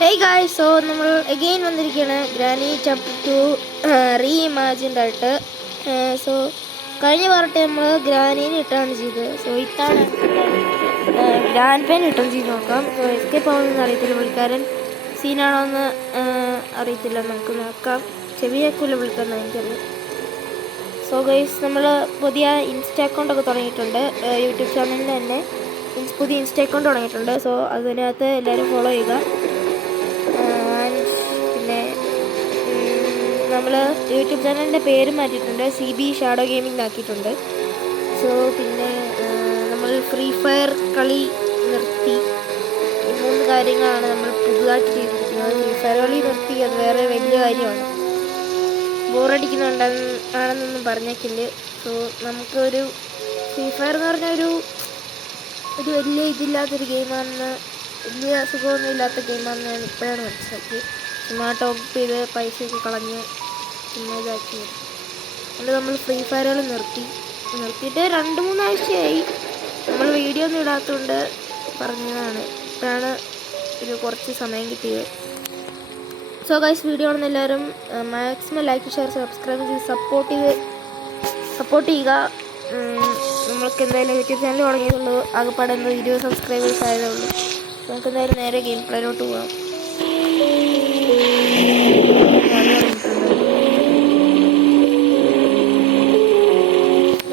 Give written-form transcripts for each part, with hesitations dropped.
Hey guys, so നമ്മൾ again വന്നിരിക്കുകയാണ് granny chapter 2 റീഇമാജിൻഡ് ആയിട്ട്. സോ കഴിഞ്ഞ പാർട്ട് നമ്മൾ ഗ്രാനീനെ റിട്ടേൺ ചെയ്ത്. സോ ഇത്താണ് ഗ്രാൻഡ് പേൻ റിട്ടേൺ ചെയ്ത് നോക്കാം. സോ എസ്കേപ്പ് ആവുമെന്ന് അറിയത്തില്ല, പുള്ളിക്കാരൻ സീനാണോ എന്ന് അറിയത്തില്ല. നമുക്ക് നോക്കാം. ചെവിയാക്കൂല വിളിക്കാൻ എനിക്കറിയാം. സോ ഗൈസ്, നമ്മൾ പുതിയ ഇൻസ്റ്റ അക്കൗണ്ടൊക്കെ തുടങ്ങിയിട്ടുണ്ട്. യൂട്യൂബ് ചാനലിൽ തന്നെ പുതിയ ഇൻസ്റ്റ അക്കൗണ്ട് തുടങ്ങിയിട്ടുണ്ട്. സോ അതിനകത്ത് എല്ലാവരും ഫോളോ ചെയ്യുക. പിന്നെ നമ്മൾ യൂട്യൂബ് ചാനലിൻ്റെ പേര് മാറ്റിയിട്ടുണ്ട്, CB ഷാഡോ ഗെയിമിംഗ് ആക്കിയിട്ടുണ്ട്. സോ പിന്നെ നമ്മൾ ഫ്രീ ഫയർ കളി നിർത്തി. ഈ 3 കാര്യങ്ങളാണ് നമ്മൾ പുതുതായിട്ട് ചെയ്തിരിക്കുന്നത്. ഫ്രീ ഫയർ കളി നിർത്തി, അത് വേറെ വലിയ കാര്യമാണ്. ബോറടിക്കുന്നുണ്ടെന്നാണെന്നൊന്നും പറഞ്ഞേക്കില്ല. സോ നമുക്കൊരു ഫ്രീ ഫയർ എന്ന് പറഞ്ഞ ഒരു വലിയ ഇതില്ലാത്തൊരു ഗെയിമാണെന്ന്, വലിയ സുഖമൊന്നും ഇല്ലാത്ത ഗെയിമാണെന്ന് ഞാൻ ഇപ്പോഴാണ് മനസ്സിലാക്കി. ചുമ്മാ ടോപ്പ് ചെയ്ത് പൈസയൊക്കെ കളഞ്ഞ് ചുമ്മാ ഇതാക്കി. അതുകൊണ്ട് നമ്മൾ ഫ്രീ ഫയറുകൾ നിർത്തിയിട്ട് 2-3 ആഴ്ചയായി. നമ്മൾ വീഡിയോ ഒന്നും ഇടാത്തതുകൊണ്ട് പറഞ്ഞതാണ്. ഇപ്പോഴാണ് കുറച്ച് സമയം കിട്ടിയത്. സോ ഗൈസ്, വീഡിയോ ആണെന്ന് എല്ലാവരും മാക്സിമം ലൈക്ക്, ഷെയർ, സബ്സ്ക്രൈബ് ചെയ്ത് സപ്പോർട്ട് ചെയ്യുക. നമ്മൾക്ക് എന്തായാലും യൂട്യൂബ് ചാനൽ തുടങ്ങിയതുള്ളൂ. ആകെപ്പാടെ 20 സബ്സ്ക്രൈബേഴ്സ് ആയതേ ഉള്ളൂ. നമുക്ക് എന്തായാലും നേരെ ഗെയിം പ്ലേയിലോട്ട് പോകാം.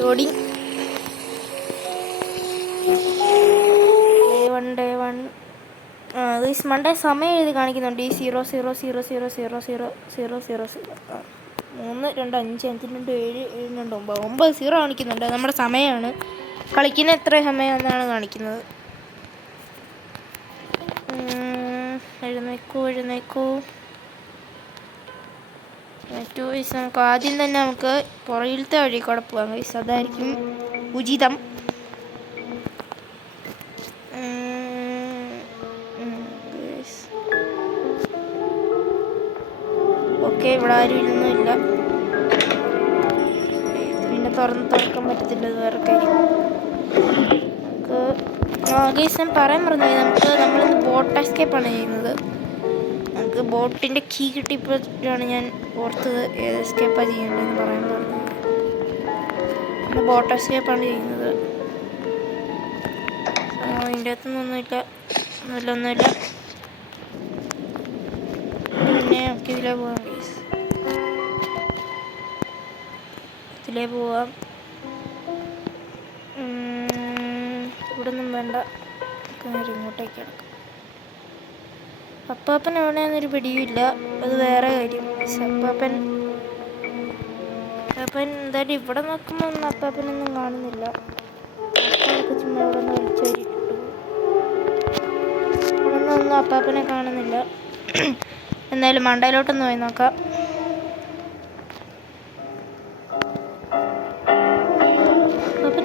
ലോഡിങ് ഡേ 1 മണ്ടേ സമയം എഴുതി കാണിക്കുന്നുണ്ട്. ഈ 0000000000 3 2 5 5 2 7 7 2 9 0 കാണിക്കുന്നുണ്ട്. നമ്മുടെ സമയമാണ്. കളിക്കുന്ന എത്ര സമയമെന്നാണ് കാണിക്കുന്നത്. എഴുന്നേക്കൂ. നമുക്ക് ആദ്യം തന്നെ നമുക്ക് പുറകിലത്തെ വഴി കൂടെ പോകാം. അതായിരിക്കും ഉചിതം. ഓക്കെ, ഇവിടെ ആരും ഇരുന്നില്ല. പിന്നെ തുറക്കാൻ പറ്റത്തില്ല, അത് വേറെ കാര്യം. ഞാൻ പറയാൻ പറഞ്ഞത്, നമ്മളിന്ന് ബോട്ട് എസ്കേപ്പാണ് ചെയ്യുന്നത്. നമുക്ക് ബോട്ടിൻ്റെ കീ കിട്ടിയപ്പോഴാണ് ഞാൻ ഓർത്തത് ഏത് എസ്കേപ്പാണ് ചെയ്യേണ്ടതെന്ന് പറയാൻ പറഞ്ഞത്. ഇന്ന് ബോട്ട് എസ്കേപ്പാണ് ചെയ്യുന്നത്. അതിൻ്റെ അകത്തൊന്നുമില്ല. പിന്നെ നമുക്ക് ഇതിലേ പോവാം. ഇവിടെ ഒന്നും വേണ്ട, ഇങ്ങോട്ടേക്ക് കിടക്കാം. അപ്പാപ്പൻ എവിടെയാണെന്നൊരു പിടിയുമില്ല, അത് വേറെ കാര്യം. അപ്പാപ്പൻ എന്തായാലും ഇവിടെ നോക്കുമ്പോൾ ഒന്നും അപ്പാപ്പനൊന്നും കാണുന്നില്ല. ചുമ്മാ ഇവിടെ നിന്ന് വലിച്ചേരിട്ടു. ഇവിടെ ഒന്നും അപ്പാപ്പനെ കാണുന്നില്ല. എന്തായാലും മണ്ടയിലോട്ടൊന്ന് പോയി നോക്കാം. അപ്പാപ്പൻ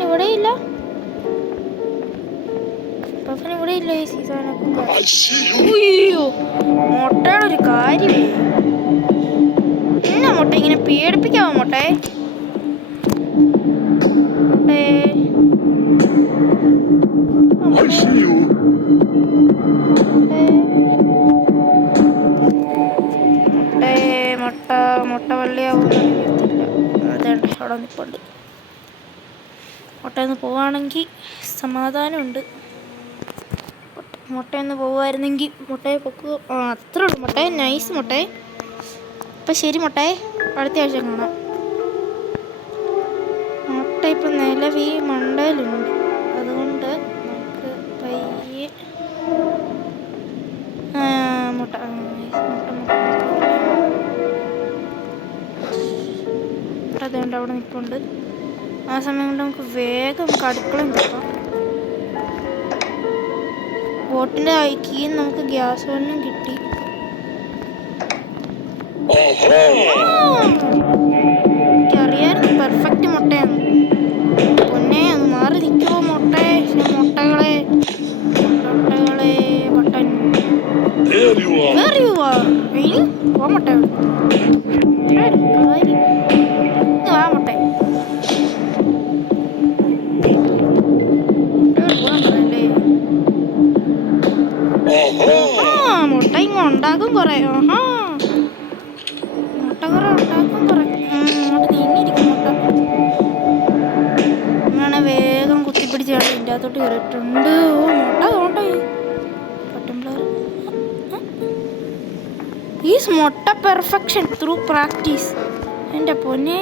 ഇവിടെ ഇല്ല. ഈ സീസണൊക്കെ മുട്ടയുടെ ഒരു കാര്യം. എന്നാ മുട്ട ഇങ്ങനെ പേടിപ്പിക്കാമോ? മുട്ടേ മുട്ട വള്ളിയാവുന്നില്ല. അതേണ്ട അവിടെ നിൽപ്പുണ്ട്. മുട്ടയെന്ന് പോവാണെങ്കിൽ സമാധാനമുണ്ട്. മുട്ടയൊന്ന് പോവുമായിരുന്നെങ്കിൽ മുട്ടയെ പൊക്കുക. അത്രേ ഉള്ളൂ. മുട്ടയെ നൈസ് മുട്ടയെ. അപ്പം ശരി മുട്ടയെ, അടുത്ത ആഴ്ച കാണാം. മുട്ട ഇപ്പം നിലവി മണ്ടയിലുണ്ട്. അതുകൊണ്ട് നമുക്ക് പയ്യെ മുട്ട അതുകൊണ്ട് അവിടെ നിൽപ്പുണ്ട്. ആ സമയം കൊണ്ട് നമുക്ക് വേഗം അടുക്കളയും നോക്കാം. ബോട്ടിൻ്റെ കീ നമുക്ക് ഗ്യാസ് വണ്ണം കിട്ടി. എനിക്കറിയായിരുന്നു പെർഫെക്റ്റ് മുട്ടയാണ്. പൊന്നെ ഒന്ന് മാറി നിൽക്കുമോ മുട്ടയെ? ബട്ടൺ പോ മുട്ട. ആ മുട്ട മുട്ട ഇങ്ങോട്ട് ആഹാ മുട്ടകറ ഉണ്ടാക്കാൻ പറ അങ്ങോട്ട് നീങ്ങിയിരിക്കും മുട്ട. അങ്ങനെ വേഗം കുത്തിപ്പിടിച്ചാണ് ഇതിൻ്റെ അകത്തോട്ട് കയറിയിട്ടുണ്ട്. ഓ മുട്ട തോണ്ടേ പട്ടുമ്പോൾ ഈസ് മുട്ട പെർഫെക്ഷൻ ത്രൂ പ്രാക്ടീസ്. എൻ്റെ പൊന്നെ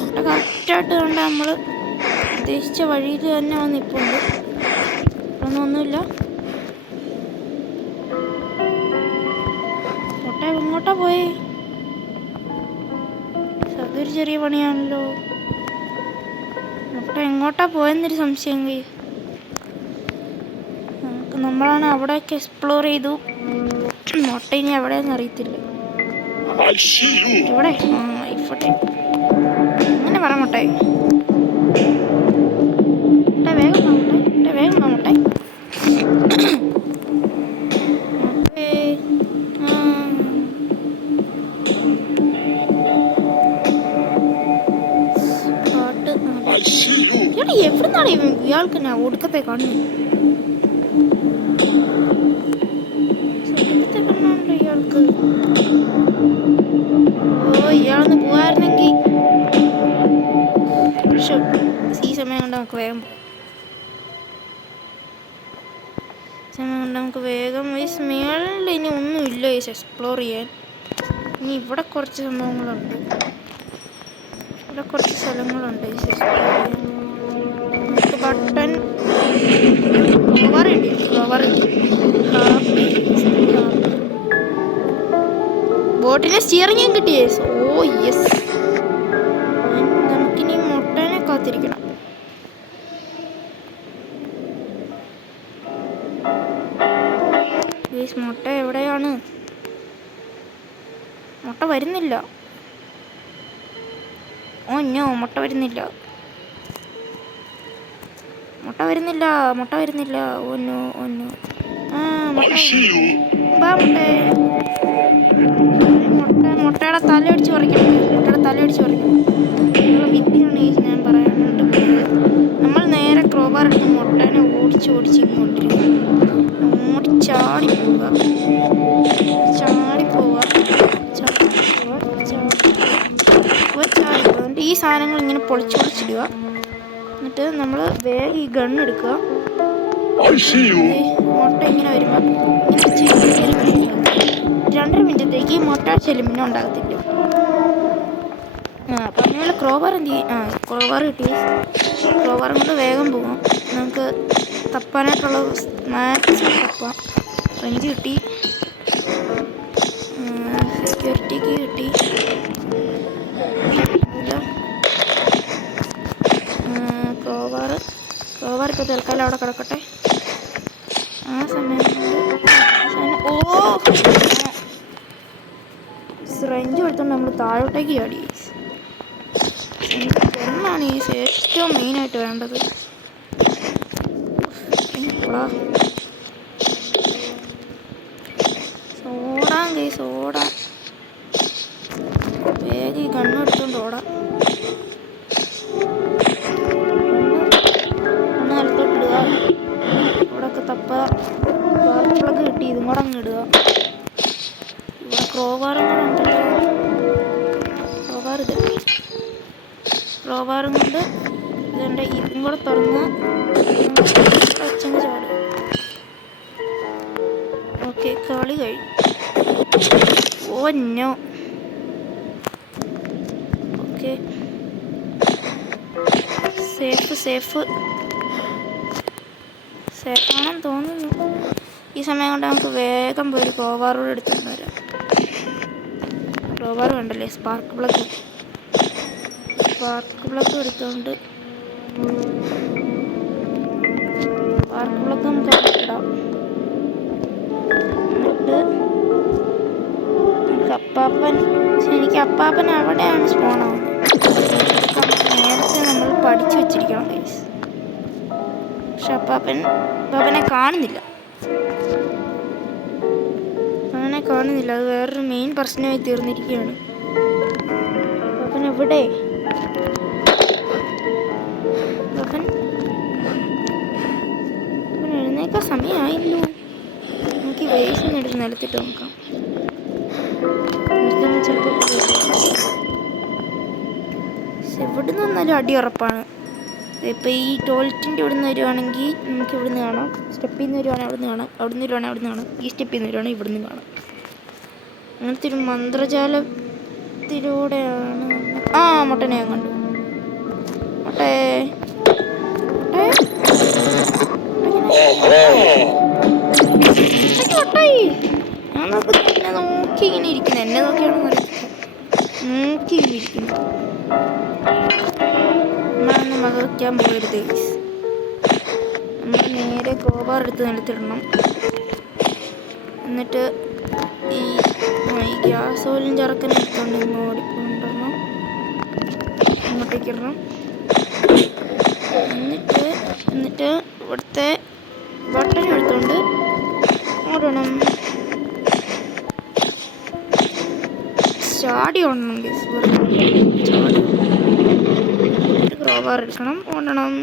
മുട്ട കറക്റ്റായിട്ട് കണ്ട നമ്മൾ ഉദ്ദേശിച്ച വഴിയിൽ തന്നെ വന്ന് നിൽപ്പുണ്ട്. ഒന്നുമില്ല. മുട്ട എങ്ങോട്ടാ പോയേ? അതൊരു ചെറിയ പണിയാണല്ലോ. മുട്ട എങ്ങോട്ടാ പോയെന്നൊരു സംശയം. നമ്മളാണ് അവിടെയൊക്കെ എക്സ്പ്ലോർ ചെയ്തു. മുട്ട ഇനി എവിടെയെന്ന് അറിയത്തില്ല. ഇവിടെ ഇപ്പോട്ടെ അങ്ങനെ പറ മുട്ട. മുട്ട വേഗം മുട്ട വേഗം മുട്ട. എവിടുന്നാണ് ഇയാൾക്ക് ഞാൻ ഒടുക്കത്തെ കാണുന്നു? ഒടുക്കത്തെ കണ്ണാണല്ലോ ഇയാൾക്ക്. ഓ ഇയാളൊന്ന് പോവായിരുന്നെങ്കിൽ ഈ സമയം കൊണ്ട് നമുക്ക് വേഗം ഈ മേളിൽ ഇനി ഒന്നുമില്ല എക്സ്പ്ലോർ ചെയ്യാൻ. ഇനി ഇവിടെ കുറച്ച് സംഭവങ്ങളുണ്ട്. ഇവിടെ കുറച്ച് സ്ഥലങ്ങളുണ്ട് എക്സ്പ്ലോർ ചെയ്യാൻ. നമുക്ക് ബട്ടൺ ഫ്ലവർ ബോട്ടിന്റെ സ്റ്റിയറിംഗും കിട്ടിയേ. Oh yes. നമുക്കിനി മുട്ടനെ കാത്തിരിക്കണം. മുട്ട എവിടെയാണ്? മുട്ട വരുന്നില്ല. ഓ നോ മുട്ട വരുന്നില്ല. മുട്ട വരുന്നില്ല. മുട്ട വരുന്നില്ല. ഒന്നു ഒന്നു മുട്ട ബാ മുട്ടേ. മുട്ടയുടെ തലയടിച്ച് പറിക്കണം. മുട്ടയുടെ തലയടിച്ച് പറിക്കണം. വിദ്യയാണ് ഞാൻ പറയാനായിട്ട് പോകുന്നത്. നമ്മൾ നേരെ ക്രോബാർ എടുത്ത് മുട്ടേനെ ഓടിച്ച് ഇങ്ങോട്ടിരിക്കും. ചാടി പോവുക. ഈ സാധനങ്ങൾ ഇങ്ങനെ പൊളിച്ചിടുക. എന്നിട്ട് നമ്മൾ വേഗം ഈ ഗണ്ണ് എടുക്കുക. മുട്ട ഇങ്ങനെ വരുമ്പോൾ ഇങ്ങനെ 2.5 മിനിറ്റത്തേക്ക് മുട്ട ചെല്ലുമിന്നെ ഉണ്ടാകത്തില്ല. അപ്പം അങ്ങനെ ക്രോബാർ എന്ത് ചെയ്യും? ക്രോബാർ കിട്ടി. ക്രോബാർ കൊണ്ട് വേഗം പോകാം. നമുക്ക് തപ്പാനായിട്ടുള്ള മാക്സിമം തപ്പാം. അപ്പം എനിക്ക് കിട്ടി. സെക്യൂരിറ്റിക്ക് കിട്ടി. ക്രോബാർ ഇപ്പോൾ തൽക്കാലം അവിടെ കിടക്കട്ടെ. ആ സമയം റേഞ്ച് എടുത്തോണ്ട് നമ്മൾ താഴോട്ടേക്ക് ചാടി. എന്നാണ് ഈ ഏറ്റവും മെയിനായിട്ട് വേണ്ടത്. ഓടാൻ വേഗം ഈ കണ്ണു എടുത്തോണ്ട് ഓടാം. കണ്ണ് നിലത്തോട്ട് ഇടുക. ഇവിടെയൊക്കെ പ്ലഗ് കിട്ടി. ഇതും കൂടെ അങ്ങ് ഇടുക. ഇവിടെ ക്രോബാറും കൂടെ ഉണ്ടല്ലോ. ക്രോബാറും കൊണ്ട് ഇതുണ്ട്. ഇതും കൂടെ തുറന്ന് അച്ഛന് ചാടും. ഓക്കെ കളി കഴിഞ്ഞു. Oh no. ഓക്കെ സേഫാണെന്ന് തോന്നുന്നു. ഈ സമയം കൊണ്ട് നമുക്ക് വേഗം പോയി ക്രോബാറോട് എടുത്തുകൊണ്ട് വരാം. ക്രോബാർ വേണ്ടല്ലേ? സ്പാർക്ക് പ്ലഗ് എടുത്തുകൊണ്ട് സ്പാർക്ക് പ്ലഗ് നമുക്ക് ഇടാം. എന്നിട്ട് എനിക്ക് അപ്പാപ്പൻ അവിടെയാണ് സ്പോണാവുന്നത്. നേരത്തെ നമ്മൾ പഠിച്ചു വെച്ചിരിക്കണം ഗൈസ്. പക്ഷെ അപ്പാപ്പനെ കാണുന്നില്ല. അത് വേറൊരു മെയിൻ പ്രശ്നമായി തീർന്നിരിക്കുകയാണ്. അപ്പാപ്പൻ എവിടെ? അപ്പാപ്പൻ എഴുന്നേക്കാൻ സമയമായില്ലോ. നമുക്ക് ബേസ് ഒന്ന് എടുത്ത് നിലത്തിട്ട് നോക്കാം. ചിലപ്പോൾ എവിടെ നിന്ന് വന്നാലും അടി ഉറപ്പാണ്. ഇപ്പോൾ ഈ ടോയ്ലറ്റിൻ്റെ ഇവിടെ നിന്ന് വരുവാണെങ്കിൽ നമുക്ക് ഇവിടെ നിന്ന് കാണാം. സ്റ്റെപ്പിൽ നിന്ന് വരുവാണെങ്കിൽ അവിടെ നിന്ന് കാണാം. അവിടെ നിന്ന് വരുവാണെങ്കിൽ അവിടെ നിന്ന് കാണാം. ഈ സ്റ്റെപ്പിൽ നിന്ന് വരുവാണെങ്കിൽ ഇവിടെ നിന്ന് കാണാം. അങ്ങനത്തെ ഒരു മന്ത്രജാലത്തിലൂടെയാണ്. ആ മുട്ടനെ ഞാൻ കണ്ടു. മുട്ടേ മുട്ടായി. ഞാൻ എന്നെ നോക്കി ഇങ്ങനെ ഇരിക്കുന്നു. എന്നെ നോക്കിയാണോ നോക്കി ഇങ്ങനെ ഇരിക്കുന്നു. നമ്മളൊന്ന് മകക്കാൻ പോകരുത്. നമ്മൾ നേരെ ക്രോബാർ എടുത്ത് നിലത്തിടണം. എന്നിട്ട് ഈ ഗ്യാസ് ഓയിലും ചറക്കനെ എടുത്തുകൊണ്ട് ഓടിക്കൊണ്ടിടണം. അങ്ങോട്ടേക്ക് ഇടണം. എന്നിട്ട് ഇവിടുത്തെ ബട്ടൺ എടുത്തുകൊണ്ട് ഓടണം. ചാടി ഓടണം. ചാടി ക്രോബാർ എടുക്കണം. ഓടണം.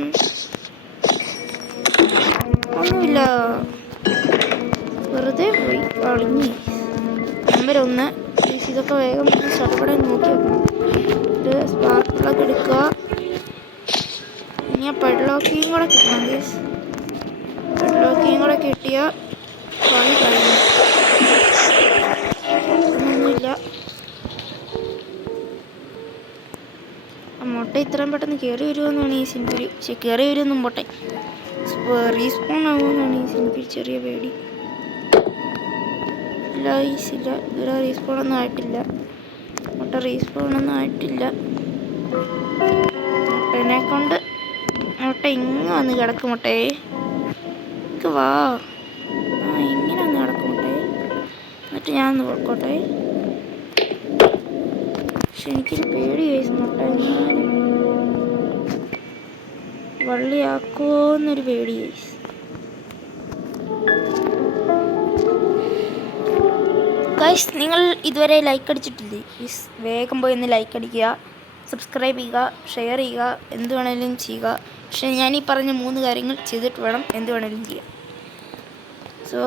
ഒന്നുമില്ല, വെറുതെ പോയി കളിഞ്ഞി. നമ്പർ 1. ഇതൊക്കെ വേഗം ചടപടെ നോക്കി വെക്കണം. ഇത് സ്പാർക്ക് പ്ലഗ് എടുക്കുക. ഇനി ആ പെഡ്ലോക്കിയും കൂടെ കിട്ടണം ഗേസ്. പെഡ്ലോക്കിയും കൂടെ കിട്ടിയാൽ കളി കഴിഞ്ഞു. ഒന്നുമില്ല. മുട്ട ഇത്രയും പെട്ടെന്ന് കയറി വരുമെന്നാണ് ഈ സിനിമയിൽ. പക്ഷെ കയറി വരുമെന്നും പോട്ടെ, റീസ്പോൺ ആകുമെന്നാണ് ഈ സിനിമയിൽ ചെറിയ പേടി. ഇല്ല ഈസില്ല, ഇതുവരെ റീസ്പോണൊന്നും ആയിട്ടില്ല. മുട്ട റീസ്പോണൊന്നും ആയിട്ടില്ല. മുട്ടനെ കൊണ്ട് മുട്ട ഇങ്ങനെ വന്ന് കിടക്കും. മുട്ടയെ വാ, ഇങ്ങനെ വന്ന് കിടക്കും മുട്ടയെ. എന്നിട്ട് ഞാൻ ഒന്ന് കൊടുക്കോട്ടെ. പക്ഷെ എനിക്കൊരു പേടി കേസ്. മുട്ട വള്ളിയാക്കുമോ എന്നൊരു പേടി കേസ്. ഗൈസ്, നിങ്ങൾ ഇതുവരെ ലൈക്ക് അടിച്ചിട്ടില്ലേ? വേഗം പോയി ഒന്ന് ലൈക്ക് അടിക്കുക, സബ്സ്ക്രൈബ് ചെയ്യുക, ഷെയർ ചെയ്യുക, എന്ത് വേണമെങ്കിലും ചെയ്യുക. പക്ഷേ ഞാൻ ഈ പറഞ്ഞ 3 കാര്യങ്ങൾ ചെയ്തിട്ട് വേണം എന്ത് വേണമെങ്കിലും ചെയ്യാം. സോ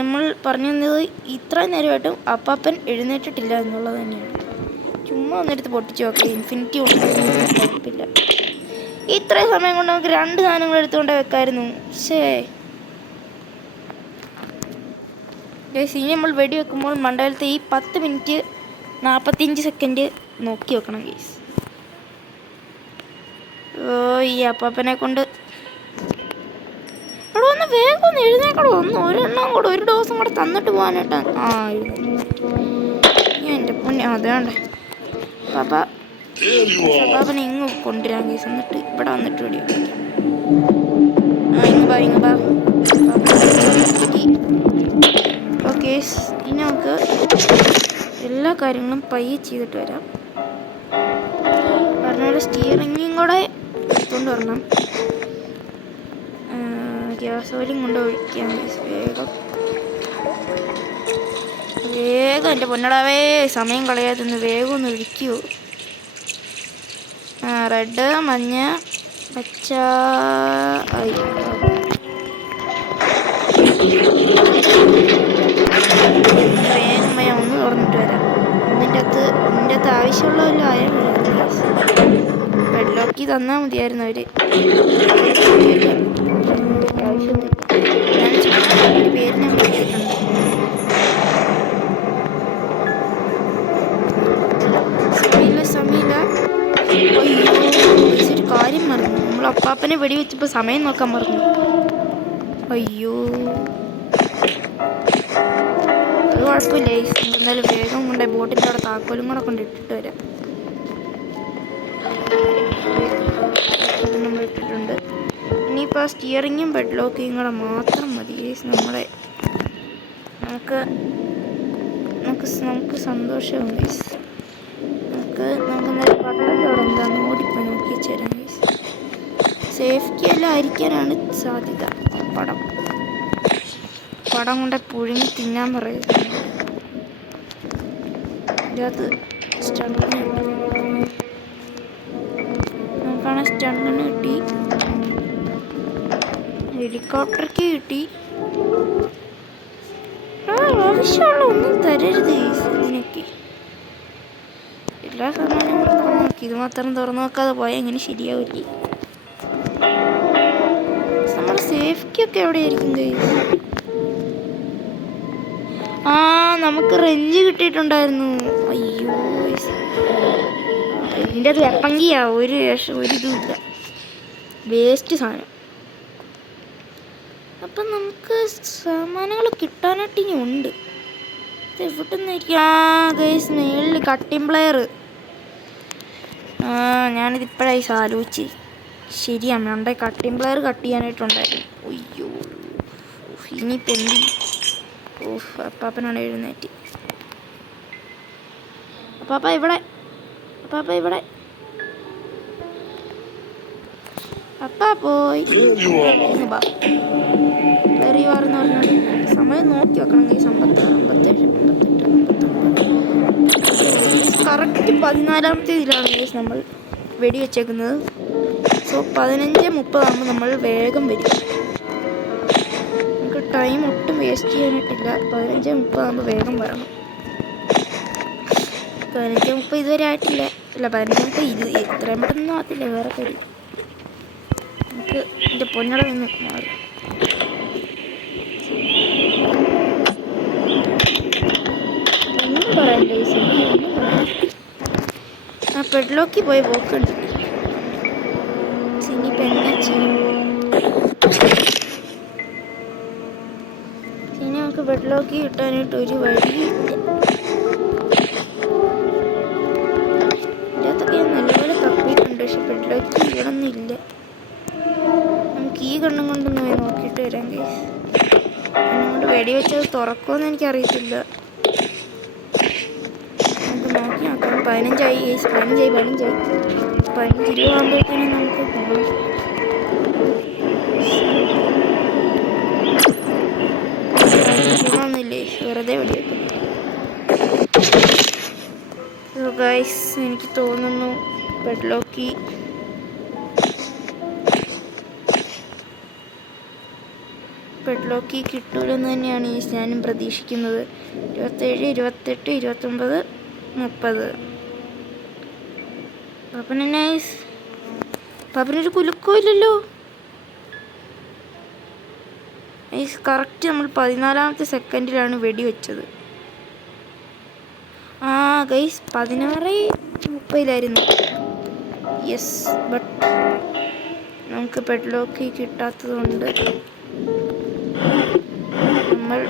നമ്മൾ പറഞ്ഞു തന്നത് ഇത്രയും നേരമായിട്ടും അപ്പാപ്പൻ എഴുന്നേറ്റിട്ടില്ല എന്നുള്ളത് തന്നെയാണ്. ചുമ്മാ ഒന്നെടുത്ത് പൊട്ടിച്ച് നോക്കാം. ഇൻഫിനിറ്റി കുഴപ്പമില്ല. ഇത്രയും സമയം കൊണ്ട് നമുക്ക് 2 സാധനങ്ങൾ എടുത്തുകൊണ്ടേ വെക്കായിരുന്നു. പക്ഷേ ഇനി നമ്മൾ വെടി വെക്കുമ്പോൾ മണ്ഡലത്തെ ഈ 10 മിനിറ്റ് 45 സെക്കൻഡ് നോക്കി വെക്കണം ഗേസ്. ഈ അപ്പാപ്പനെ കൊണ്ട് ഇവിടെ ഒന്ന് വേഗം ഒന്ന് എഴുന്നേക്കടോ. ഒരെണ്ണം കൂടെ, ഒരു ഡോസും കൂടെ തന്നിട്ട് പോകാനായിട്ടാ. എൻ്റെ പൊന്നെ, അതേണ്ടേ പാപ്പാപ്പനെ ഇങ്ങ് കൊണ്ടുവരാൻ കേസ്. എന്നിട്ട് ഇവിടെ വന്നിട്ട് വെടി വെക്കാം. ഇങ്ങ് ബാ. ഓക്കെ, ഇനി നമുക്ക് എല്ലാ കാര്യങ്ങളും പയ്യെ ചെയ്തിട്ട് വരാം. പറഞ്ഞ പോലെ സ്റ്റിയറിങ്ങും കൂടെ എടുത്തുകൊണ്ട് വരണം. ഗ്യാസ് ഓയിലും കൊണ്ട് ഒഴിക്കാം വേഗം എൻ്റെ പൊന്നടാവേ. സമയം കളയാതൊന്ന് വേഗം ഒന്ന് ഒഴിക്കുമോ. റെഡ്, മഞ്ഞ, പച്ച. വേഗം ഞാൻ ഒന്ന് തുറന്നിട്ട് വരാം. ഇതിൻ്റെ അകത്ത് ആവശ്യമുള്ളതല്ലോ ആയാൽ വെള്ളമൊക്കെ തന്നാൽ മതിയായിരുന്നു അവർ. ആവശ്യമൊന്നുമില്ല. പേര് ഞാൻ വിളിച്ചിട്ടുണ്ട്. സമയമില്ല. അയ്യോ, ഒരു കാര്യം മറന്നു. നമ്മൾ അപ്പാപ്പനെ വെടിവെച്ചപ്പോൾ സമയം നോക്കാൻ മറന്നു. അയ്യോ, അത് കുഴപ്പമില്ല. എന്തായാലും വേഗം കൊണ്ട് ബോട്ടിൻ്റെ അവിടെ താക്കോലും കൂടെ കൊണ്ട് ഇട്ടിട്ട് വരാം. നമ്മൾ ഇട്ടിട്ടുണ്ട്. ഇനിയിപ്പോൾ സ്റ്റിയറിങ്ങും ബെഡ്ലോക്കിയും കൂടെ മാത്രം മതി നമുക്ക് സന്തോഷമാകും ഗൈസ്. നമുക്ക് നേരെ പട്ടണത്തിൻ്റെ അവിടെ എന്താണെന്ന് ഓടിപ്പോയി നോക്കി വെച്ചുതരാം ഗൈസ്. സേഫ്റ്റി എല്ലാം ആയിരിക്കാനാണ് സാധ്യത. പടം കൊണ്ട് പുഴുങ്ങി തിന്നാൻ പറയുന്നത്. ഇതിനകത്ത് സ്റ്റണ്ടിന് കിട്ടി. നമുക്കാണ് സ്റ്റണ്ടിന് കിട്ടി. ഹെലികോപ്റ്റർക്ക് കിട്ടി. ആവശ്യമുള്ള ഒന്നും തരരുത് ഇതിനൊക്കെ. എല്ലാ സാധനങ്ങളും തുറന്നു നോക്കി, ഇത് മാത്രം തുറന്നു നോക്കാതെ പോയാൽ എങ്ങനെ ശരിയാവില്ലേ? നമ്മുടെ സേഫ്റ്റിയൊക്കെ എവിടെയായിരിക്കും ഗൈസ്? ആ നമുക്ക് റെഞ്ച് കിട്ടിയിട്ടുണ്ടായിരുന്നു. അയ്യോ ഇതിൻ്റെ അത് വെപ്പങ്കിയാ, ഒരു ഇതുമില്ല, വേസ്റ്റ് സാധനം. അപ്പം നമുക്ക് സാമാനങ്ങൾ കിട്ടാനായിട്ട് ഇനി ഉണ്ട്. ഇത് എവിടെ നിന്നായിരിക്കും? ആ ഗൈസ് മേളിൽ കട്ടിംഗ് പ്ലെയർ. ഞാനിത് ഇപ്പോഴായി ആലോചിച്ച്. ശരിയാണ്, നമ്മുടെ കട്ടിംഗ് പ്ലെയർ കട്ട് ചെയ്യാനായിട്ടുണ്ടായിരുന്നു. അയ്യോ ഇനിയിപ്പോൾ എന്ത്? അപ്പാപ്പനാണ് എഴുന്നേറ്റ്. അപ്പാപ്പ ഇവിടെ, അപ്പാപ്പ ഇവിടെ, അപ്പാ പോയി. വേറിയാറെന്ന് പറഞ്ഞാൽ സമയം നോക്കി വെക്കണം. ഈ 56, 57, 58, 59 കറക്റ്റ് 14-ാമത്തെ ഇതിലാണ് ഗൈസ് നമ്മൾ വെടി വെച്ചേക്കുന്നത്. സോ 15:30 ആകുമ്പോൾ നമ്മൾ വേഗം വരും. നമുക്ക് ടൈം ഒട്ടും വേസ്റ്റ് ചെയ്യാനായിട്ടില്ല. 15:30 ആകുമ്പോൾ വേഗം വരണം. 15:30 ഇതുവരെ ആയിട്ടില്ല. അല്ല 15:30 ഇത് എത്രയും പെട്ടെന്നൊന്നും ആകത്തില്ല. വേറെ കാര്യം നമുക്ക് എൻ്റെ പൊന്നട നിന്ന് മാറി. ഒന്നും പറയണ്ടേ ശരി, ഒന്നും പറയണ്ട. ആ പെഡ്ലോക്കി പോയി പോക്കുണ്ട്. ഇനിയിപ്പോൾ എന്നാ ചെയ്യും? ഇനി നമുക്ക് പെഡ്ലോക്കി കിട്ടാനായിട്ട് ഒരു വഴിയില്ല. ഇതിനകത്തൊക്കെ ഞാൻ നല്ലപോലെ തപ്പിയിട്ടുണ്ട്, പക്ഷെ പെഡ്ലോക്കി ഇവിടെ ഒന്നും ഇല്ല. നമുക്ക് ഈ കണ്ണും കൊണ്ടൊന്ന് പോയി നോക്കിയിട്ട് വരാം ഗൈസ്. അതുകൊണ്ട് വെടി വെച്ചത് തുറക്കുമെന്ന് എനിക്കറിയത്തില്ല. നമുക്ക് നോക്കി നോക്കാം. 15 ഗൈസ്, 15 20 ആകുമ്പോഴത്തേനും നമുക്ക് പോകണം. ഗുണമൊന്നുമില്ലേ, വെറുതെ വെടി വെക്കുന്നു. ഗൈസ് എനിക്ക് തോന്നുന്നു പെഡ്ലോക്കി കിട്ടൂലെന്ന് തന്നെയാണ് ഞാനും പ്രതീക്ഷിക്കുന്നത്. 27, 28, 29, 30. പാപ്പന് നൈസ്. പാപ്പനൊരു കുലുക്കവും ഇല്ലല്ലോ. നൈസ്. കറക്റ്റ് നമ്മൾ 14-ാമത്തെ സെക്കൻഡിലാണ് വെടി വെച്ചത്. ആ ഗൈസ് 16:30 യെസ്. ബട്ട് നമുക്ക് പെഡ്ലോക്കി കിട്ടാത്തത് കൊണ്ട് നമ്മൾ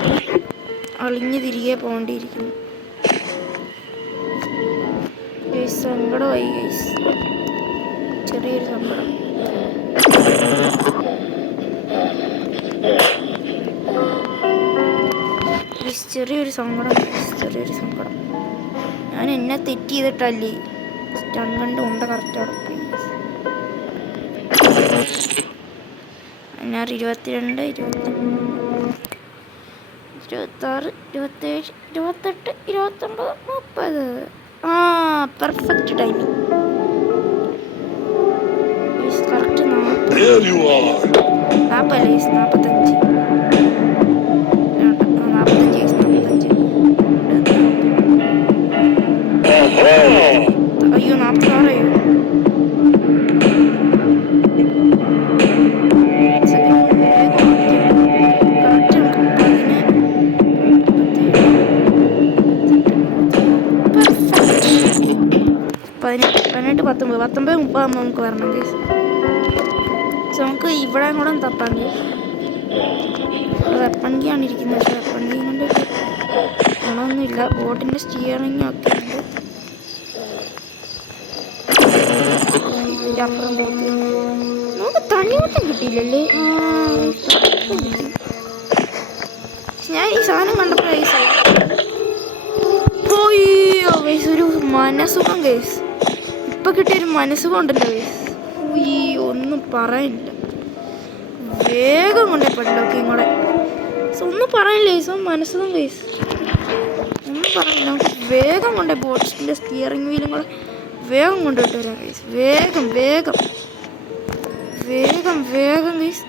അളിഞ്ഞ് തിരികെ പോകേണ്ടിയിരിക്കുന്നു. ഗൈസ് സങ്കടമായി ഗൈസ്, ചെറിയൊരു സങ്കടം. ചെറിയൊരു സങ്കടം. ഞാൻ എന്നെ തെറ്റ് ചെയ്തിട്ടല്ലേ സ്റ്റൺ കണ്ട് ഉണ്ട കറക്റ്റ് അടക്കി. 22, 23, 26, 27, 28, 29, 30. ആ പെർഫെക്റ്റ് ടൈമിങ്. കറക്റ്റ് 45. 45. അയ്യോ 46. പതിനെട്ട് 19 30 നമുക്ക് വരണം ഗൈസ്. സോ നമുക്ക് ഇവിടെ കൂടെ തപ്പാൻ ഗൈസ്. വെപ്പൺകിയാണ് ഇരിക്കുന്നത്, പക്ഷേ വെപ്പൺകി കൊണ്ട് ഗുണമൊന്നുമില്ല. ബോട്ടിൻ്റെ സ്റ്റിയറിങ് ഒക്കെ ഉണ്ട്. ഇതിൻ്റെ അപ്പുറം പോയിട്ട് നമുക്ക് തണ്ണിമത്തം കിട്ടിയില്ലല്ലേ. ഞാൻ ഈ സാധനം കണ്ടപ്പോൾ ഗൈസ് ഒരു മനസുഖം ഗൈസ്. ഇപ്പം കിട്ടിയൊരു മനസുഖം ഉണ്ടല്ലോ ഗൈസ്. ഒന്നും പറയാനില്ല. വേഗം കൊണ്ടേ പെഡ്ലോക്കിയും കൂടെ. ഒന്നും പറയില്ല ഗൈസ്, മനസുഖം ഗൈസ്. ഒന്നും പറയില്ല. നമുക്ക് വേഗം കൊണ്ടേ ബോട്ടിൻ്റെ സ്റ്റിയറിംഗ് വീലും കൂടെ വേഗം കൊണ്ടുപോയിട്ട് വരാം ഗൈസ്. വേഗം ഗൈസ്.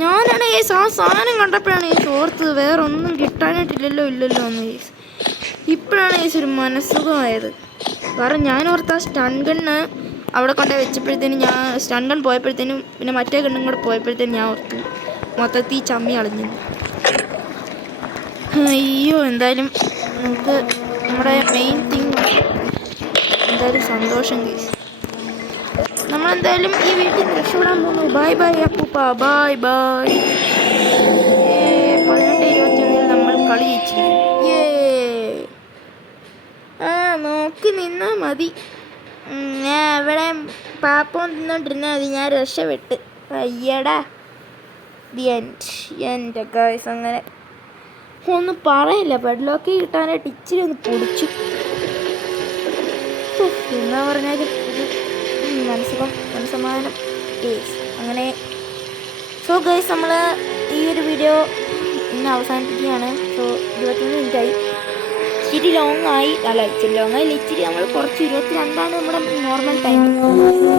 ഞാനാണ് ഗൈസ് ആ സാധനം കണ്ടപ്പോഴാണ് ഗൈസ് ഓർത്തത് വേറെ ഒന്നും കിട്ടാനായിട്ടില്ലല്ലോ എന്ന് ഗൈസ്. ഇപ്പോഴാണ് ഗൈസ് ഒരു മനസ്സുഖമായത്. കാരണം ഞാൻ ഓർത്ത ആ സ്റ്റൺ ഗണ്ണ് അവിടെ കൊണ്ടേ വെച്ചപ്പോഴത്തേനും ഞാൻ സ്റ്റൺ ഗൺ പോയപ്പോഴത്തേനും പിന്നെ മറ്റേ ഗണ്ണും കൂടെ പോയപ്പോഴത്തേനും ഞാൻ ഓർത്തു മൊത്തത്തിൽ ചമ്മി കളഞ്ഞു. അയ്യോ എന്തായാലും നമുക്ക് നമ്മുടെ മെയിൻ തിങ് എന്തായാലും സന്തോഷം കേസ്. നമ്മളെന്തായാലും ഈ വീട്ടിൽ നിന്ന് രക്ഷപ്പെടാൻ പോകുന്നു. ബൈ ബൈ അപ്പൂപ്പ, ബൈ ബൈ. 18-21 നമ്മൾ കളി ജയിച്ചിരിക്കും. നോക്കി നിന്നാ മതി. ഞാൻ അവിടെ പാപ്പം തിന്നോണ്ടിരുന്നാൽ മതി. ഞാൻ രക്ഷപ്പെട്ട്. അയ്യടാ ദി എൻ്റെ ഗൈസ്. അങ്ങനെ ഒന്നും പറയില്ല. ബെഡ്ലോക്ക് കിട്ടാനായിട്ട് ഇച്ചിരി ഒന്ന് പൊടിച്ചു എന്നാ പറഞ്ഞാലും ഇത് മനസ്സമാധാനം ഗൈസ്. അങ്ങനെ സോ ഗൈസ് നമ്മൾ ഈ ഒരു വീഡിയോ ഇന്ന് അവസാനിപ്പിക്കുകയാണ്. സോ 21 മിനിറ്റായി. ഇച്ചിരി ലോങ് ആയി. ഇച്ചിരി നമ്മൾ കുറച്ച് 22 നമ്മുടെ നോർമൽ ടൈം.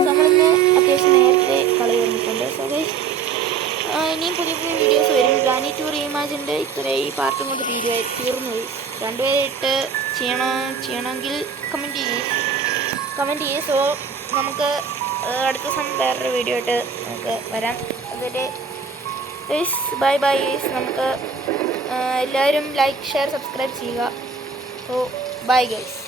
നമ്മളിന്ന് അത്യാവശ്യം നേരത്തെ കളി വന്നിട്ടുണ്ട്. സോ ഗൈസ് ഇനിയും പുതിയ വീഡിയോസ് വരും. ഗ്രാനി ടു റീഇമാജിൻ്റെ ഈ പാർട്ടും കൊണ്ട് തീർന്നു. രണ്ടുപേരെ ഇട്ട് ചെയ്യണമെങ്കിൽ കമൻറ്റ് ചെയ്യേ. സോ നമുക്ക് അടുത്ത ദിവസം വേറൊരു വീഡിയോ ആയിട്ട് നമുക്ക് വരാം. അതുവരെ ബൈ ബൈ. നമുക്ക് എല്ലാവരും ലൈക്ക്, ഷെയർ, സബ്സ്ക്രൈബ് ചെയ്യുക. So bye guys.